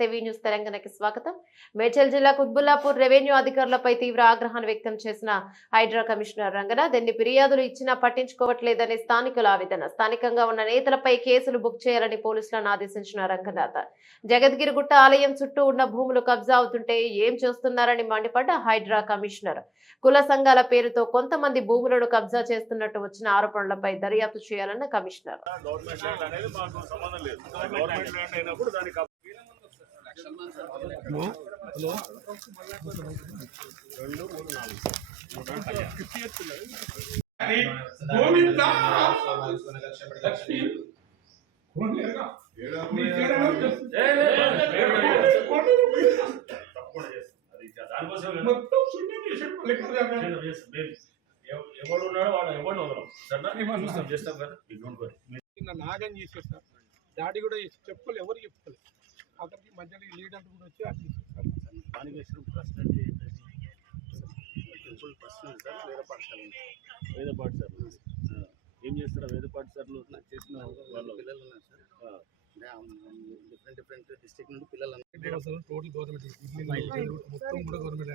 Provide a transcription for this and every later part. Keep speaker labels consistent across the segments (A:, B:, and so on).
A: నమస్తే న్యూస్ తెలంగాణకి స్వాగతం. మేడ్చల్ జిల్లా కుత్బుల్లాపూర్ రెవెన్యూ అధికారులపై తీవ్ర ఆగ్రహాన్ని వ్యక్తం చేసిన హైడ్రా కమిషనర్ రంగనాథ్ ఎన్ని ఫిర్యాదులు ఇచ్చినా పట్టించుకోవట్లేదని స్థానికుల ఆవేదన. స్థానికంగా ఉన్న నేతలపై కేసులు బుక్ చేయాలని పోలీసులను ఆదేశించిన రంగనాథ్ జగద్గిరిగుట్ట ఆలయం చుట్టూ ఉన్న భూములు కబ్జా అవుతుంటే ఏం చేస్తున్నారని మండిపడ్డ హైడ్రా కమిషనర్. కుల సంఘాల పేరుతో కొంతమంది భూములను కబ్జా చేస్తున్నట్టు వచ్చిన ఆరోపణలపై దర్యాప్తు చేయాలన్న కమిషనర్.
B: దానికి అప్- రెండు మూడు నాలుగు
C: గోవిందా
B: ఎవడు ఉన్నాడో వాడు ఎవరిని వదలం సరేనా చూస్తాం కదా
C: నాగం డాడీ కూడా చెప్పుకోలే ఎవరు చెప్పుకోలేదు అక్కడికి మధ్యలో లీడర్ కూడా వచ్చి
B: అంటే ఏంటంటే టెంపుల్ ప్రశ్న ఉంది సార్. ఏం చేస్తారా? వేద పాఠశాలలో చేసిన వాళ్ళు?
D: పిల్లలు ఉన్నారు సార్.
B: ఆ.
D: డిఫరెంట్ డిఫరెంట్ డిస్ట్రిక్ట్ నుండి పిల్లలు
C: టోటల్ గవర్నమెంట్ మొత్తం కూడా గవర్నమెంట్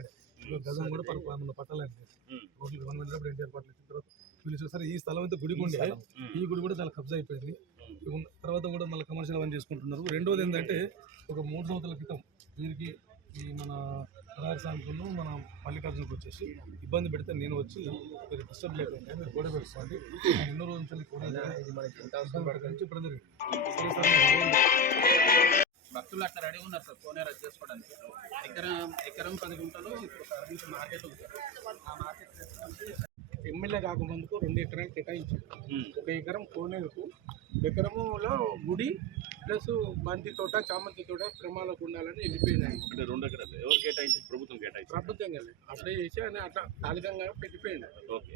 C: గజం కూడా పట్టాలండి
B: ఉమ్.
C: టోటల్ గవర్నమెంట్ ఎన్టీఆర్ పార్టీ వచ్చిన తర్వాత వీళ్ళు చూసారు ఈ స్థలం అయితే గుడి ఉండే. ఈ గుడి కూడా చాలా కబ్జా అయిపోయింది. తర్వాత కూడా మళ్ళీ కమర్షియల్ అవన్నీ చేసుకుంటున్నారు. రెండోది ఏంటంటే ఒక మూడు సంవత్సరాల క్రితం వీరికి ఈ మన రాజస్థాన్కును మన మల్లికార్జునకు వచ్చేసి ఇబ్బంది పెడితే నేను వచ్చి మీరు డిస్టర్బ్ లేకుండా మీరు గోడ పెట్టుకోండి నేను ఎన్నో రోజుల నుంచి కూడా ఇది మనకి ఇబ్బంది పెట్టకండి చెప్పడం జరిగింది సరే సార్ నేను రావాలి.
D: భక్తులు అట్లా రెడీ ఉన్నారు సార్ ఫోన్ రద్దు చేసుకోవడానికి. ఎకరం ఎకరం పది గుంటలు ఇప్పుడు మార్కెట్ ఉంది. సార్ ఆ మార్కెట్
C: ఎమ్మెల్యే కాకముందుకు రెండు ఎకరాలు కేటాయించారు. ఒక ఎకరం కోనేరుకు ఎకరములో గుడి ప్లస్ బంతి తోట చామంతి తోట క్రమాలకు ఉండాలని వెళ్ళిపోయినాయి.
B: అంటే రెండు ఎకరాలు. ఎవరు కేటాయించి ప్రభుత్వం కేటాయించి?
C: ప్రభుత్వం కదా. అప్పుడే చేసి అని అట్లా తాలికంగా పెట్టిపోయింది
B: ఓకే.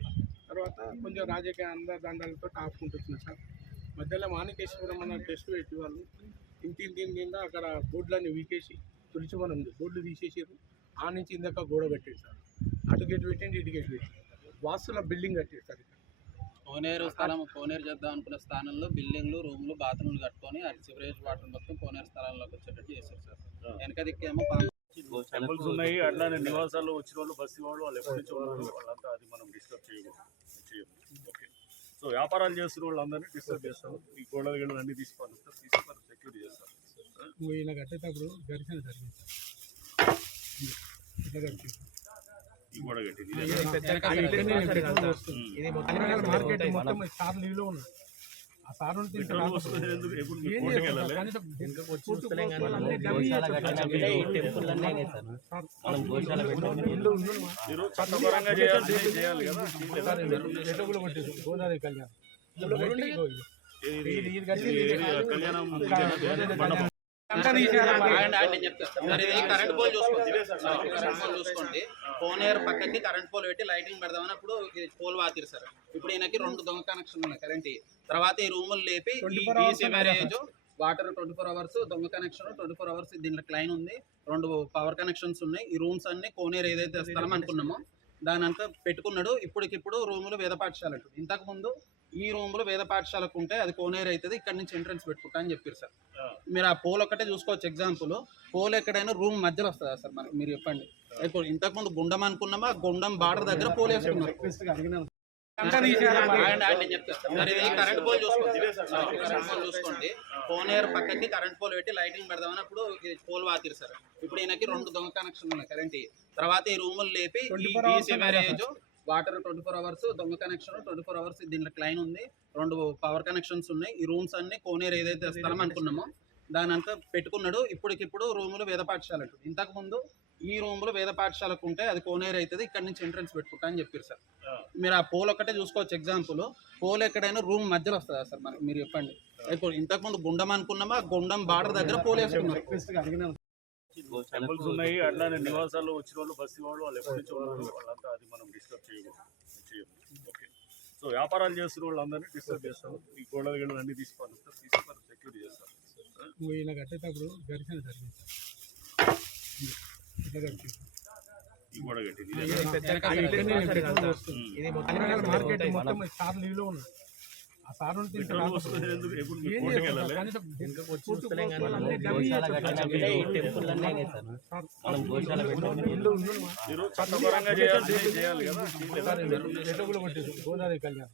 C: తర్వాత కొంచెం రాజకీయ అందదండాలతో ఆపుకుంటున్నారు సార్. మధ్యలో మాణికేశ్వరం అన్న టెస్ట్ పెట్టి వాళ్ళు ఇంటి ఇంటి కింద అక్కడ బోర్డులన్నీ వీకేసి తుడిచిమని ఉంది బోర్డులు తీసేసారు ఆ నుంచి ఇందాక గోడ పెట్టారు సార్. అటు గేట్ పెట్టండి ఇటు గేట్ పెట్టి వాస్తుల బిల్డింగ్ ఇక్కడ.
D: కోనేరు స్థలం కోనేరు చేద్దాం అనుకున్న స్థానంలో బిల్డింగ్లు రూమ్లు బాత్రూమ్లు కట్టుకొని అది సివరేజ్ వాటర్ మొత్తం కోనేరు స్థలాల్లోకి వచ్చేటట్టు చేశారు సార్. వెనక దిక్కేమో
B: టెంపుల్స్ ఉన్నాయి అట్లానే నివాసాల్లో వచ్చిన వాళ్ళు బస్సు వాళ్ళు వాళ్ళు ఎప్పటి నుంచి ఉన్నారు వాళ్ళంతా అది మనం డిస్టర్బ్ చేయకూడదు చేయము ఓకే సో వ్యాపారాలు చేస్తున్న వాళ్ళందరినీ డిస్టర్బ్ చేస్తాం ఈ గోడలు గీడలు అన్ని తీసుకొని వస్తారు తీసుకొని సెక్యూరిటీ చేస్తారు
C: ఈయన కట్టేటప్పుడు దర్శనం జరిగింది సార్ ఇట్లా.
B: ఈ గోడ కట్టింది. ఇదే.
C: మార్కెట్ మొత్తం సార్ లీవ్లో ఆ సార్ గోదావరి కళ్యాణం
D: కరెంట్ పోల్ చూసుకోండి. సార్, కరెంట్ పోల్ చూసుకోండి. కోనేరు పక్కకి కరెంట్ పోల్ పెట్టి లైటింగ్ పెడదామని అప్పుడు పోల్ వాతిరు సార్. ఇప్పుడు ఈయనకి రెండు దొంగ కనెక్షన్ ఉన్నాయి కరెంట్ తర్వాత ఈ రూములు లేపి ఈ
C: 24 hours
D: sewerage water twenty four hours దొంగ కనెక్షన్ ట్వంటీ ఫోర్ అవర్స్ దీంట్లో క్లైన్ ఉంది. రెండు పవర్ కనెక్షన్స్ ఉన్నాయి. ఈ రూమ్స్ అన్ని కోనేరు ఏదైతే స్థలం అనుకున్నామో. దాని అంతా పెట్టుకున్నాడు. ఇప్పటికిప్పుడు రూములు వేద పాఠశాలకు ఇంతకు ముందు ఈ రూములు వేద పాఠశాలకు ఉంటే అది కోనేరు అవుతుంది ఇక్కడ నుంచి ఎంట్రన్స్ పెట్టుకుంటా అని చెప్పారు సార్. మీరు ఆ పోల్ ఒక్కటే చూసుకోవచ్చు ఎగ్జాంపుల్ పోల్ ఎక్కడైనా రూమ్ మధ్యలో వస్తుందా సార్ మరి? మీరు చెప్పండి. ఇప్పుడు ఇంతకుముందు గుండం అనుకున్నామా? గుండం బార్డర్ దగ్గర పోల్ వేసుకున్నారు. కరెంట్ పోల్ చూసుకోండి. కోనేరు పక్కకి కరెంట్ పోల్ పెట్టి లైటింగ్ పెడదామని అప్పుడు పోల్ వాతిరు సార్. ఇప్పుడు ఈయనకి రెండు దొంగ కనెక్షన్ ఉన్నాయి కరెంట్ తర్వాత ఈ రూములు లేపి ఈ
C: 24 hours
D: sewerage water twenty four hours దొంగ కనెక్షన్ ట్వంటీ ఫోర్ అవర్స్ దీంట్లో క్లైన్ ఉంది. రెండు పవర్ కనెక్షన్స్ ఉన్నాయి. ఈ రూమ్స్ అన్ని కోనేరు ఏదైతే స్థలం అనుకున్నామో దాని అంతా పెట్టుకున్నాడు. ఇప్పటికిప్పుడు రూములు వేద పాఠశాలకు ఇంతకు ముందు ఈ రూములు వేద పాఠశాలకు ఉంటే అది కోనేరు అవుతుంది ఇక్కడ నుంచి ఎంట్రన్స్ పెట్టుకుంటా అని చెప్పారు సార్. మీరు ఆ పోల్ ఒక్కటే చూసుకోవచ్చు ఎగ్జాంపుల్ పోల్ ఎక్కడైనా రూమ్ మధ్యలో వస్తుందా సార్? మరి మీరు చెప్పండి. ఇప్పుడు ఇంతకుముందు గుండం అనుకున్నామా? గుండం బార్డర్ దగ్గర పోల్ వేసుకున్నారు.
B: టెంపుల్స్ ఉన్నాయి అట్లానే నివాసాల్లో వచ్చిన వాళ్ళు బస్సు వాళ్ళు వాళ్ళు ఎప్పటి నుంచి ఉన్నారు వాళ్ళంతా అది మనం డిస్టర్బ్ చేయకూడదు చేయము. ఓకే సో వ్యాపారాలు చేస్తున్న వాళ్ళందరినీ డిస్టర్బ్ చేస్తాం ఈ గోడలు గీడలు అన్ని తీసుకొని వస్తారు తీసుకొని సెక్యూరిటీ చేస్తారు.
C: ఈయన కట్టేటప్పుడు దర్శనం జరిగింది.
B: ఈ గోడ కట్టింది.
C: మార్కెట్ మొత్తం సార్ లీవ్లో ఉన్నారు ఆ సార్ గోదావరి కళ్యాణ్